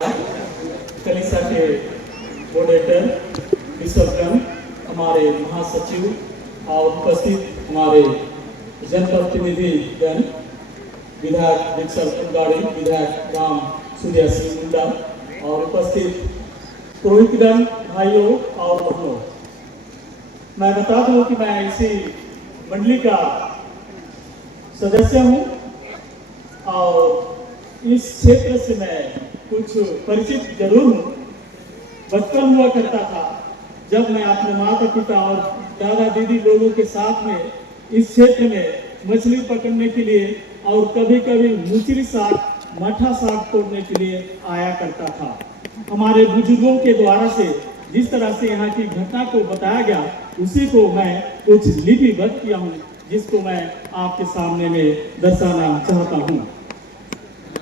कलिसा के मोडेटर विश्वगण, हमारे महासचिव और उपस्थित हमारे जनप्रतिनिधिगण, विधायक विक्सर फुलगाड़ी, विधायक राम सूर्य सिंह मुंडा और उपस्थित पुरोहितगण, भाइयों और बहनों, मैं बता दूं कि मैं इसी मंडली का सदस्य हूं और इस क्षेत्र से मैं कुछ परिचित जरूर हूँ। बचपन हुआ करता था जब मैं अपने माता पिता और दादा दीदी लोगों के साथ में इस क्षेत्र में मछली पकड़ने के लिए और कभी कभी मुचरी साग, मठा साग तोड़ने के लिए आया करता था। हमारे बुजुर्गों के द्वारा से जिस तरह से यहाँ की घटना को बताया गया, उसी को मैं कुछ लिपिबद्ध किया हूँ, जिसको मैं आपके सामने में दर्शाना चाहता हूँ।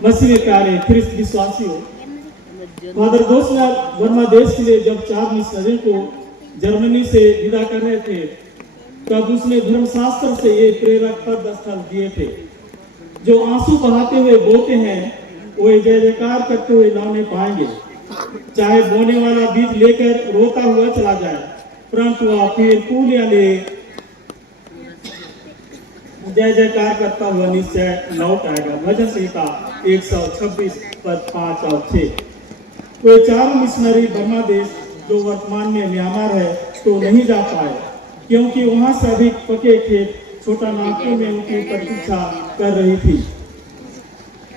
मसीह प्यारे ख्रिस्त विश्वासियों, फादर गोस्वामी वर्मा देश के लिए जब 4 मिशनरियों को जर्मनी से विदा कर रहे थे, तब उसने धर्मशास्त्र से ये प्रेरक पद स्थल दिए थे, जो आंसू बहाते हुए बोते हैं वो जय जयकार करते हुए लौने पाएंगे। चाहे बोने वाला बीज लेकर रोता हुआ चला जाए, परंतु वह फिर फूल या ले जय जयकार करता हुआ निश्चय लौट आएगा। भजन संहिता 126 पद 5 और 6। वे 4 मिशनरी बर्मा देश, जो वर्तमान में म्यांमार है, तो नहीं जा पाए, क्योंकि वहां से अधिक पके खेत छोटा नागपुर में उनकी प्रतीक्षा कर रही थी।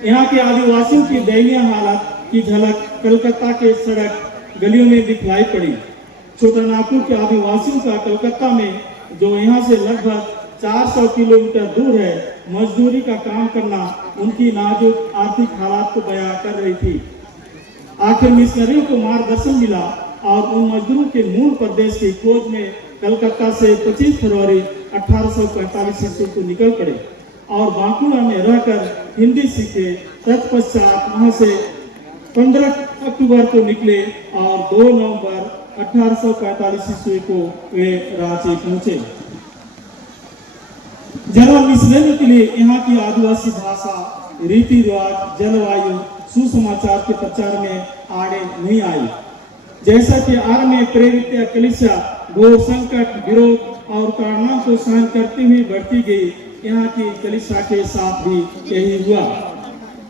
यहाँ के आदिवासियों की दयनीय हालत की झलक कलकत्ता के सड़क गलियों में दिखलाई पड़ी। छोटा नागपुर के आदिवासियों का कलकत्ता में, जो यहाँ से लगभग 400 किलोमीटर दूर है, मजदूरी का काम करना उनकी नाजुक आर्थिक हालात को बयां कर रही थी। आखिर मिशनरियों को मार्गदर्शन मिला और उन मजदूरों के मूल प्रदेश की खोज में कलकत्ता से 25 फरवरी 1845 ईस्वी को निकल पड़े और बांकुड़ा में रहकर हिंदी सीखे। तत्पश्चात वहां से 15 अक्टूबर को निकले और 2 नवंबर 1845 ईस्वी को वे रांची पहुंचे। जर्मन मिशनरियों के लिए यहाँ की आदिवासी भाषा, रीति रिवाज, जलवायु, सुसमाचार के प्रचार में आड़े नहीं आई। जैसा कि आरंभ में प्रेरित कलीसिया घोर संकट, विरोध और कारणों को सहन करती हुई बढ़ती गई, यहाँ की कलीसिया के साथ भी यही हुआ।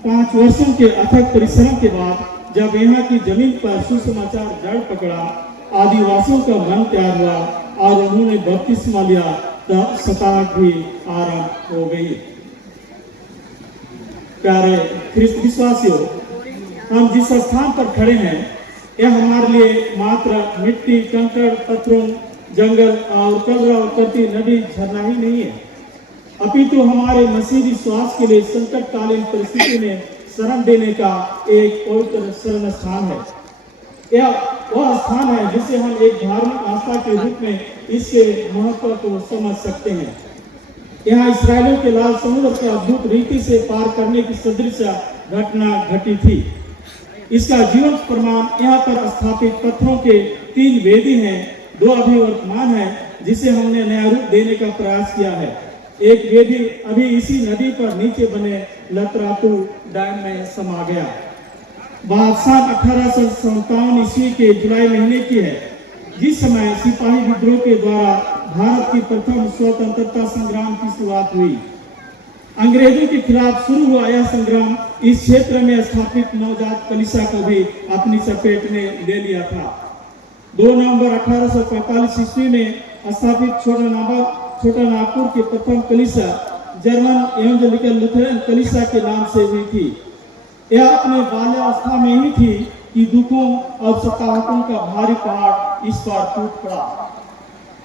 5 वर्षों के अथक परिश्रम के बाद जब यहाँ की जमीन पर सुसमाचार जड़ पकड़ा, आदिवासियों का मन तैयार हुआ और उन्होंने बपतिस्मा लिया, तब सताहट भी आरंभ हो गई। प्यारे ख्रिस्त विश्वासियों, हम जिस स्थान पर खड़े हैं, यह हमारे लिए मात्र मिट्टी, कंकड़, पत्थरों, जंगल और कलरव करती नदी, झरना ही नहीं है, अपितु हमारे मसीही विश्वास के लिए संकटकालीन परिस्थिति में शरण देने का एक पवित्र शरण स्थान है। यह वह स्थान है जिसे हम एक धार्मिक आस्था के रूप में इसके महत्व को समझ सकते हैं। यहाँ इस्राएलियों के लाल समुद्र को अद्भुत रीति से पार करने की सदृश घटना घटी थी। इसका जीवंत प्रमाण यहाँ पर स्थापित पत्थरों के 3 वेदी हैं। 2 अभी वर्तमान है, जिसे हमने नया रूप देने का प्रयास किया है। एक वेदी अभी इसी नदी पर नीचे बने लतरातू डैम में समा गया। बात 1857 ईस्वी के जुलाई महीने की है, जिस समय सिपाही विद्रोह के द्वारा भारत की प्रथम स्वतंत्रता संग्राम की शुरुआत हुई। अंग्रेजों के खिलाफ शुरू हुआ यह संग्राम इस क्षेत्र में स्थापित नवजात कलीसिया को भी अपनी चपेट में ले लिया था। 2 नवंबर 1845 ईस्वी में स्थापित छोटा नागपुर की प्रथम कलीसिया जर्मन एवेंजेलिकल लुथेरन कलीसिया के नाम से हुई थी। यह अपने बाल्यावस्था में ही थी कि दुखों और सताहटों का भारी पहाड़ इस पर टूट पड़ा।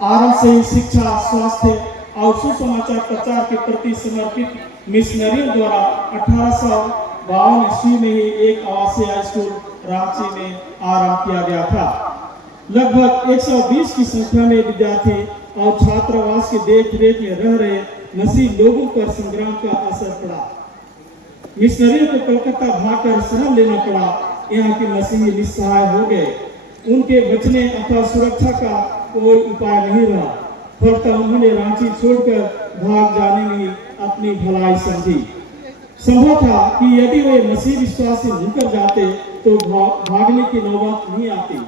आरंभ से ही शिक्षा, स्वास्थ्य और सुसमाचार प्रचार के प्रति समर्पित मिशनरियों द्वारा 1852 ईस्वी में ही एक आवासीय स्कूल रांची में आरंभ किया गया था। लगभग 120 की संख्या में विद्यार्थी और छात्रावास की देख रेख में रह रहे मसीही लोगों पर संग्राम का असर पड़ा। मिशनरियों को कलकत्ता भागकर शरण लेना पड़ा। यहाँ के मसीही निस्सहाय हो गए। उनके बचने अथवा सुरक्षा का कोई उपाय नहीं रहा। फलतः उन्होंने रांची छोड़कर भाग जाने में अपनी भलाई समझी। संभव था कि यदि वे मसीह विश्वासी होकर जाते तो भागने की नौबत नहीं आती,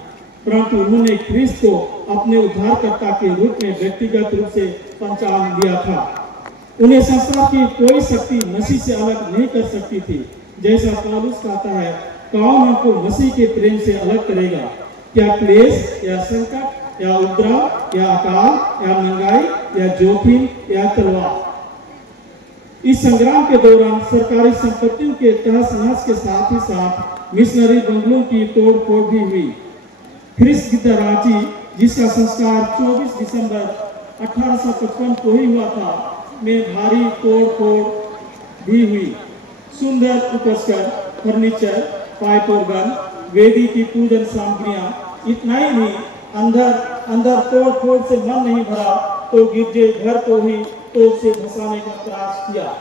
परंतु उन्होंने ख्रीस्त को अपने उद्धारकर्ता के रूप में व्यक्तिगत रूप से पहचान लिया था। उन्हें संसार की कोई शक्ति मसीह से अलग नहीं कर सकती थी। जैसा पौलुस कहता है, कौन हमको मसीह के प्रेम से अलग करेगा? क्या क्लेश या संकट या उपद्रव या अकाल या महंगाई या जोखिम या तलवार? इस संग्राम के दौरान सरकारी संपत्तियों के तहस नहस के साथ ही साथ मिशनरी बंगलों की तोड़ फोड़ भी हुई। ख्रिस्त की रांची, जिसका संस्कार 24 दिसंबर 1855 को ही हुआ था, में भारी तोड़ फोड़ भी हुई। सुंदर उपस्कर, फर्नीचर, पाइप ऑर्गन, वेदी की पूजन सामग्रियां, इतना ही नहीं, अंदर तोड़ फोड़ से मन नहीं भरा तो गिरजे घर को ही तोड़ से धंसाने का प्रयास किया,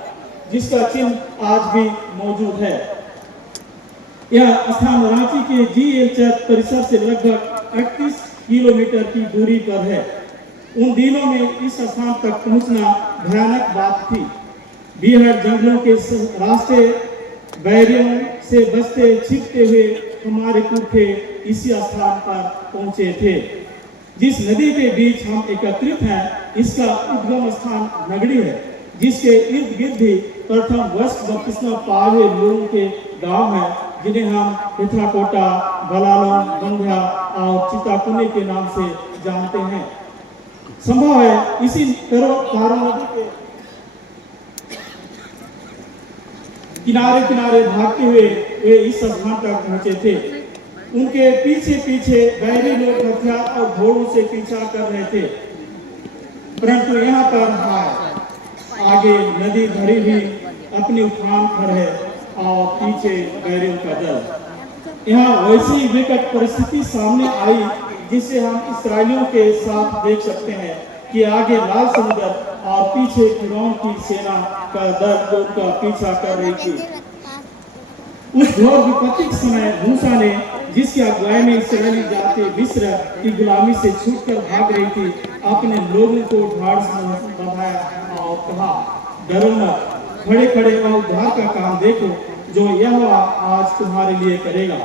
जिसका चिन्ह आज भी मौजूद है। यह स्थान रांची के GL चर्च परिसर से लगभग 38 किलोमीटर की दूरी पर है। उन दिनों में इस स्थान तक पहुंचना भयानक बात थी। बीहड़ जंगलों के रास्ते बैरियों से बचते छिपते हुए हमारे पुरखे इसी स्थान पर पहुंचे थे। जिस नदी के बीच हम एकत्रित हैं, इसका उद्गम स्थान नगड़ी है, जिसके इर्द गिर्द भी प्रथम वस्त्र बपतिस्मा पाए हुए लोगों के गांव हैं, जिन्हें हम पिथराकोटा, बलालों, बंध्या और चिताकुनी के नाम से जानते हैं। संभव है इसी तारा नदी के किनारे किनारे भागते हुए वे इस स्थान तक पहुंचे थे। उनके पीछे पीछे बैरी लोग हथियार और घोड़ों से पीछा कर रहे थे, परंतु यहाँ पर आगे नदी भरी हुई अपनी उफान पर है और पीछे बैरियों का दल। यहाँ वैसी विकट परिस्थिति सामने आई जिसे हम इस्राएलियों के साथ देख सकते हैं कि आगे लाल समुद्र और पीछे फिरौन की सेना का दल उनका पीछा कर रही थी। उस घोर विपत्ति के समय मूसा ने, जिसकी अगुवाई में इस्राएली जाति मिस्र की गुलामी से छूटकर भाग रही थी, अपने लोगों को ढाढ़ से बढ़ाया और कहा, डरो मत, खड़े खड़े और उद्धार का काम देखो जो यहोवा आज तुम्हारे लिए करेगा,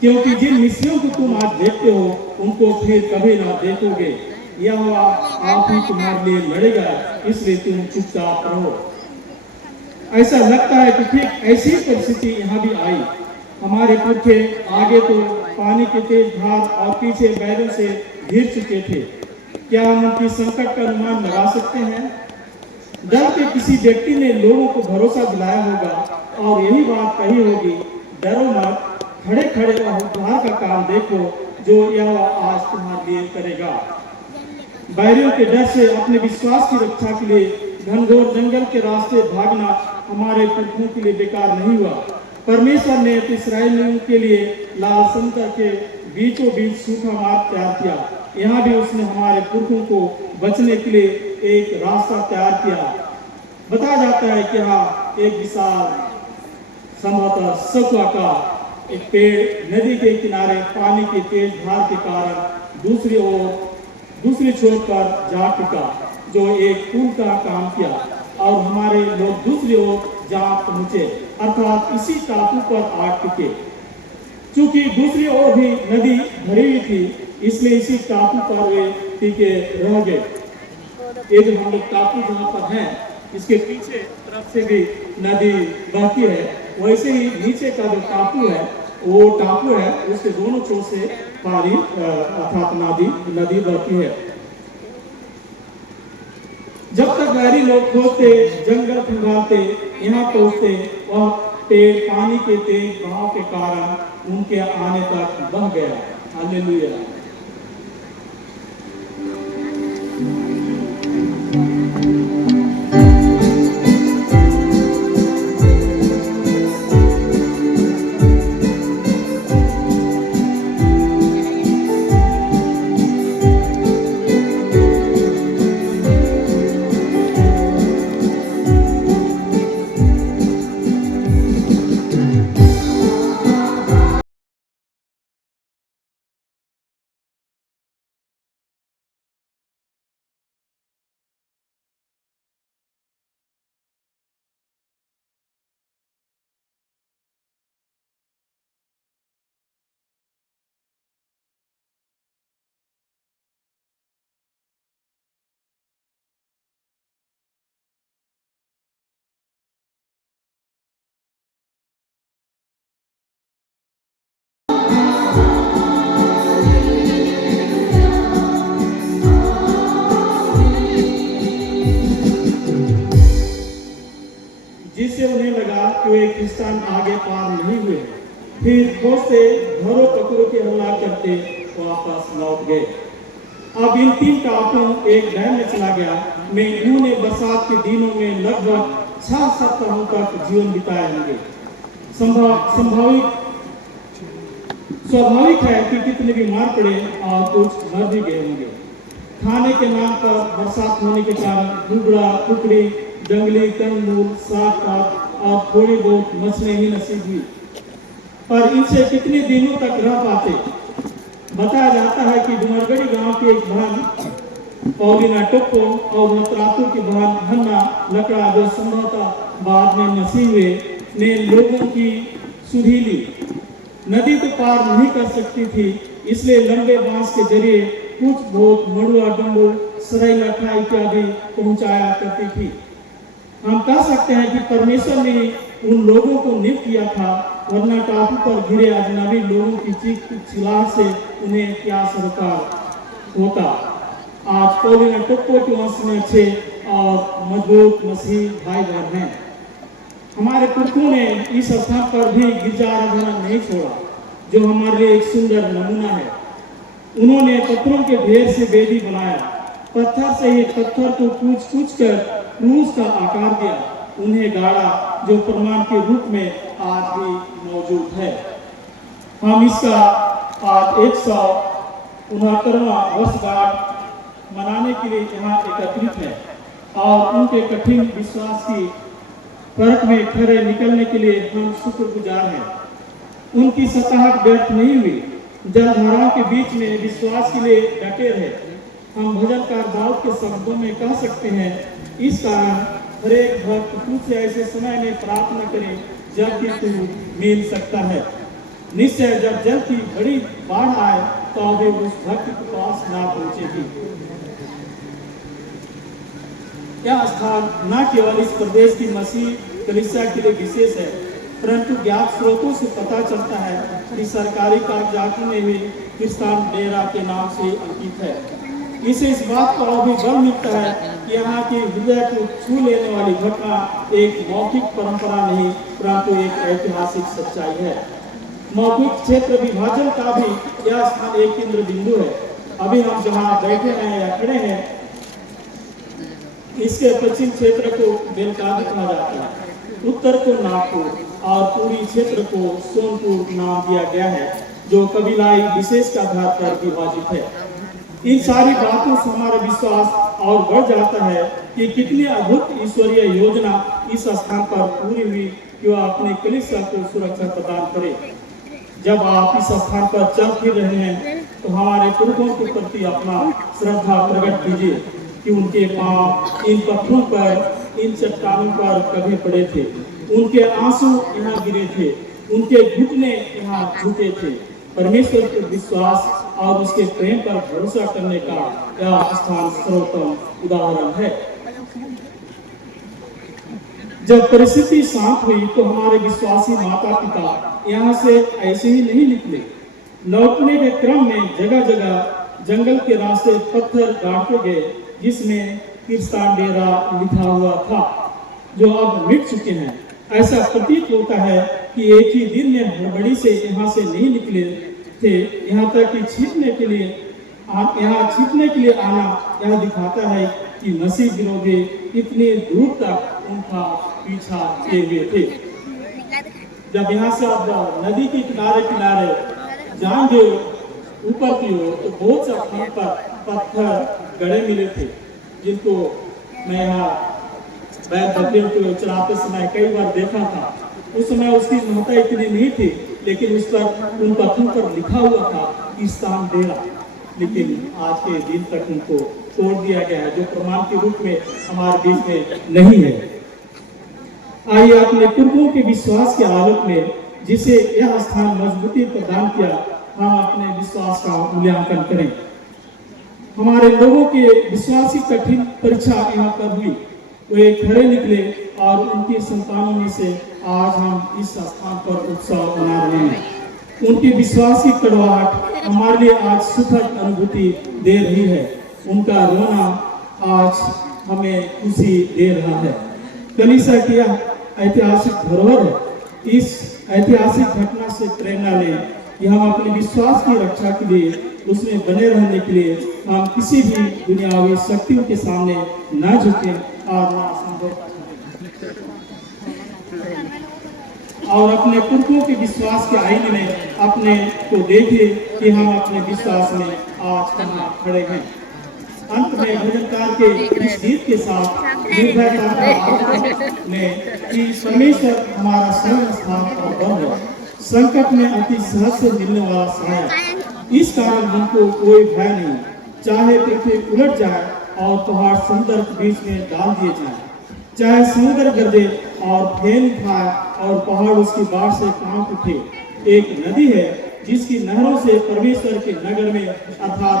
क्योंकि जिन मिस्रियों को तुम आज देखते हो उनको फिर कभी ना देखोगे। यहोवा आप ही तुम्हारे लिए लड़ेगा, इसलिए तुम चुपचाप रहो। ऐसा लगता है कि ठीक ऐसी परिस्थिति यहाँ भी आई। हमारे पुरखे आगे तो पानी के तेज धार और पीछे बैलों से घिर चुके थे। क्या हम उनकी संकट का अनुमान लगा सकते हैं? डर के किसी व्यक्ति ने लोगों को भरोसा दिलाया होगा और यही बात कही होगी, डरो मत, खड़े खड़े उद्धार का काम देखो जो यह आज तुम्हारे लिए करेगा। बैरियों के डर से अपने विश्वास की रक्षा के लिए घनघोर जंगल के रास्ते भागना हमारे पुरखों के लिए बेकार नहीं हुआ। परमेश्वर ने इस्राएलियों के लिए लाल समुद्र के बीचों बीच सूखा मार्ग तैयार किया। यहाँ भी उसने हमारे पुरखों को बचने के लिए एक रास्ता तैयार किया। बताया जाता है कि यहाँ एक विशाल संभवतः सकुआ का एक पेड़ नदी के किनारे पानी की तेज धार के कारण दूसरी छोर पर जा टिका, जो एक पुल का काम किया और हमारे लोग दूसरी ओर जा पहुंचे, अर्थात इसी टापू पर आ टिके। चूंकि दूसरी ओर भी नदी भरी हुई थी, इसलिए इसी टापू पर वे टिके रह गए। ये जो हम लोग टापू जहाँ पर हैं, इसके पीछे तरफ से भी नदी बहती है, वैसे ही नीचे का जो टापू है वो टापू है, उसके दोनों छोर से पानी अर्थात नदी बहती है। जब तक बैरी लोग खोजते, जंगल खंगालते, यहाँ पहुंचते, वह पेड़ पानी के तेज बहाव के कारण उनके आने तक बह गया। हालेलुया। वे क्रिस्तान आगे पार नहीं हुए। फिर बहुत से घरों पकड़ों के हमला करते वापस लौट गए। अब इन 3 टापुओं एक डैम में चला गया में इन्होंने बरसात के दिनों में लगभग 6 सप्ताहों तक जीवन बिताए होंगे। स्वाभाविक है कि कितने बीमार पड़े और कुछ मर भी गए होंगे। खाने के नाम पर बरसात होने के कारण दुबड़ा, कुकड़ी, जंगली कंदमूल, साग और थोड़ी बहुत मछलियां ही नसीब हुई। पर इनसे कितने दिनों तक रह पाते? बताया जाता है कि डुमरगढ़ी गांव के एक बहन पौलिना टोप्पो और नतरातु की बहन हन्ना लकड़ा, जो संभवतः बाद में मसीह हुए, ने लोगों की सुधि ली। नदी तो पार नहीं कर सकती थी, इसलिए लंबे बांस के जरिए कुछ बहुत मड़ुआ, डंडू, सराई लठा इत्यादि पहुंचाया करती थी। हम कह सकते हैं कि परमेश्वर ने उन लोगों को नियुक्त किया था, वरना टापू पर घिरे अजनबी लोगों की चीख चिल्लाहट से उन्हें क्या सरोकार होता। आज पौलिना टोप्पो के वंश में अच्छे और मजबूत मसीही भाई बहन हैं। हमारे पुरखों ने इस स्थान पर भी गिरजा आराधना नहीं छोड़ा, जो हमारे लिए एक सुंदर नमूना है। उन्होंने पत्थरों के ढेर से वेदी बनाया, पत्थर से ही पत्थर को कूच कर क्रूस का आकार दिया, उन्हें गाड़ा, जो प्रमाण के रूप में आज भी मौजूद है। हम इसका आज 169वां वर्षगांठ मनाने के लिए यहाँ एकत्रित है और उनके कठिन विश्वास की फर्क में खरे निकलने के लिए हम शुक्रगुजार हैं। उनकी सताहट व्यर्थ नहीं हुई। जलधाराओं के बीच में विश्वास के लिए डटे रहे। हम भजनकार दाऊद के शब्दों में कह सकते हैं, इस कारण हर एक भक्त तुझसे ऐसे समय में प्रार्थना करे जब कि तू मिल सकता है। निश्चय जब जल की बड़ी बाढ़ आए तो अभी उस भक्त के पास ना पहुंचेगी। यह स्थान न केवल इस प्रदेश की मसीह कलीसिया के लिए विशेष है, परंतु ज्ञात स्रोतों से पता चलता है कि सरकारी कागजातों में भी क्रिस्तान डेरा के नाम से अंकित है। इसे इस बात का और भी बल मिलता है कि यहाँ की हृदय को छू लेने वाली घटना एक मौखिक परंपरा नहीं, परंतु एक ऐतिहासिक सच्चाई है। मौखिक क्षेत्र विभाजन का भी यह स्थान एक केंद्र बिंदु है। अभी हम जहाँ बैठे हैं या खड़े हैं, इसके पश्चिम क्षेत्र को बेलकावी कहा जाता है, उत्तर को नागपुर और पूर्वी क्षेत्र को सोनपुर नाम दिया गया है, जो कबीलाई विशेष के आधार पर विभाजित है। इन सारी बातों से हमारा विश्वास और बढ़ जाता है कि कितनी अद्भुत ईश्वरीय योजना इस स्थान पर पूरी हुई कि वह अपने कलीसिया को सुरक्षा प्रदान करे। जब आप इस स्थान पर चल फिर रहे हैं तो हमारे पुरखों के प्रति अपना श्रद्धा प्रकट कीजिए कि उनके पांव इन पत्थरों पर, इन चट्टानों पर कभी पड़े थे, उनके आंसू यहाँ गिरे थे, उनके घुटने यहाँ झुके थे। परमेश्वर के विश्वास और उसके प्रेम पर भरोसा करने का यह स्थान सर्वोत्तम उदाहरण है। जब परिस्थिति शांत हुई तो हमारे विश्वासी माता पिता यहाँ से ऐसे ही नहीं निकले। लौटने के क्रम में जगह जगह जंगल के रास्ते पत्थर गाड़ते गए, जिसमें क्रिस्तान डेरा लिखा हुआ था, जो अब मिट चुके हैं। ऐसा प्रतीत होता है कि एक ही दिन में हड़बड़ी से यहाँ से नहीं निकले थे, यहाँ तक कि छिपने के लिए आना यह दिखाता है कि मसीह विरोधी इतनी दूर तक उनका पीछा किए हुए थे। जब यहाँ से आप नदी के किनारे जाएंगे ऊपर की ओर, तो बहुत सा स्थान पर पत्थर गड़े मिले थे, जिनको मैं यहाँ बैल बकरियों को चलाते समय कई बार देखा था। उस समय उसकी महत्ता इतनी नहीं थी, लेकिन उस पर उन पत्थरों पर लिखा हुआ था क्रिस्तान डेरा। लेकिन आज के दिन तक उनको तोड़ दिया गया है, जो प्रमाण के रूप में हमारे बीच में नहीं है। आइए अपने पुरखों के विश्वास के आलोक में, जिसे यह स्थान मजबूती प्रदान किया, हम अपने विश्वास का मूल्यांकन करें। हमारे लोगों के विश्वास की कठिन परीक्षा यहाँ पर हुई, वे खड़े निकले और उनकी संतानों में से आज हम इस स्थान पर उत्सव मना रहे हैं। उनके विश्वास की कड़वाहट हमारे लिए आज सुखद अनुभूति दे रही है। उनका रोना आज हमें खुशी दे रहा है। कलीसिया की ऐतिहासिक धरोहर है। इस ऐतिहासिक घटना से प्रेरणा लें कि हम अपने विश्वास की रक्षा के लिए, उसमें बने रहने के लिए हम किसी भी दुनियावी शक्तियों के सामने न झुकें और न असंभव और अपने पुरखों के विश्वास के आईने में अपने को देखें कि हम अपने विश्वास में आज कहाँ खड़े हैं। अंत में भजनकार के इस गीत के साथ निर्भयता का आह्वान में कि परमेश्वर हमारा शरण स्थान और बल है, संकट में अति सहज से मिलने वाला सहायक। इस कारण हमको कोई भय नहीं, चाहे पृथ्वी उलट जाए और पहाड़ समुद्र के बीच में डाल दिए जाए, चाहे समुद्र गर्जे और फेन खाए और पहाड़ उसकी बाढ़ से कांप उठे। एक नदी है जिसकी नहरों से परमेश्वर के नगर में अर्थात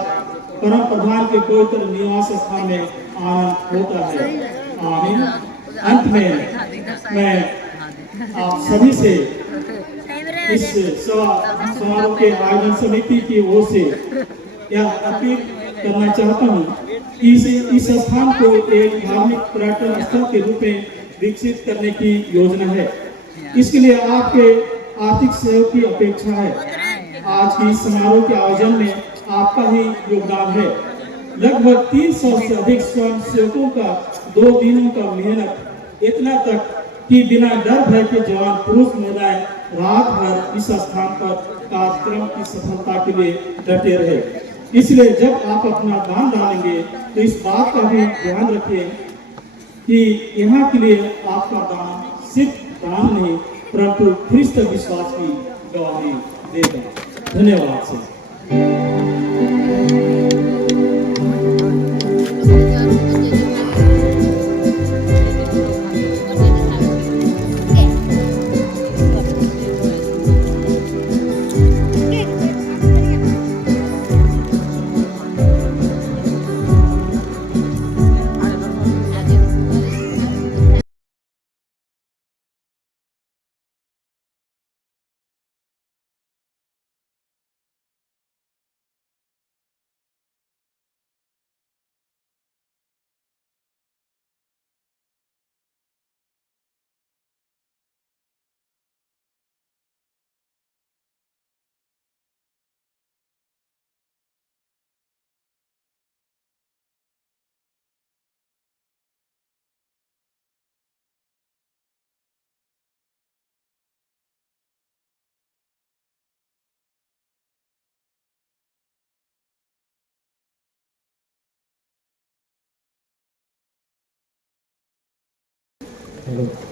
परम प्रधान के पवित्र निवास स्थान में आनंद होता है। आमीन। अंत में मैं आप सभी से इस समारोह के आयोजन समिति की ओर से यह अपील करना चाहता हूँ कि इस स्थान को एक धार्मिक पर्यटन स्थल के रूप में विकसित करने की योजना है। इसके लिए आपके आर्थिक सहयोग की अपेक्षा है। आज की समारोह के आयोजन में आपका ही योगदान है। लगभग 300 से अधिक स्वयं सेवकों का 2 दिनों का मेहनत, इतना तक कि बिना डर भय के जवान पुरुष महिलाएं रात भर इस स्थान पर कार्यक्रम की सफलता के लिए डटे रहे। इसलिए जब आप अपना दान डालेंगे तो इस बात का भी ध्यान रखें कि यहाँ के लिए आपका दान सिर्फ दान नहीं परंतु ख्रिस्त विश्वास की गवाही देगा। धन्यवाद से। हेलो।